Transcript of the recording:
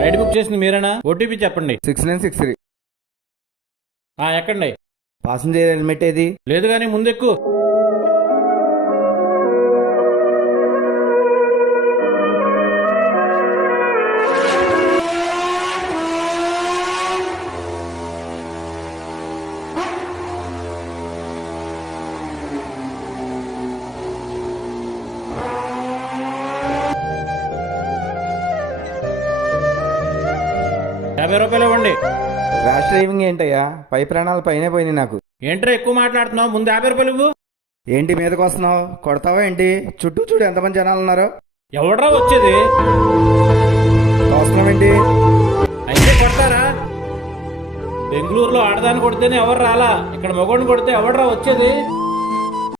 Ride book చేసింది మీరేనా? OTP చెప్పండి. 6963. ఎక్కండి. పాసింజర్ హెల్మెట్ ఏది? లేదు కానీ ముందెక్కు. ₹50 ఇవ్వండి. ర్యాష్ డ్రైవింగ్ ఏంటయ్యా? పై ప్రాణాలు పైనే పోయినాయి నాకు. ఏంట్రా ఎక్కువ మాట్లాడుతున్నావు? ముందు ₹50 ఇవ్వు. ఏంటి మీదకి వస్తున్నావు? కొడతావా ఏంటి? చుట్టూ చూడు ఎంతమంది జనాలు ఉన్నారు. ఎవడ్రా వచ్చేది? అవసరం ఏంటి? అయితే కొడతారా? బెంగళూరులో ఆడదాన్ని కొడితేనే ఎవరు రాలా, ఇక్కడ మగోడిని కొడితే ఎవడ్రా వచ్చేది?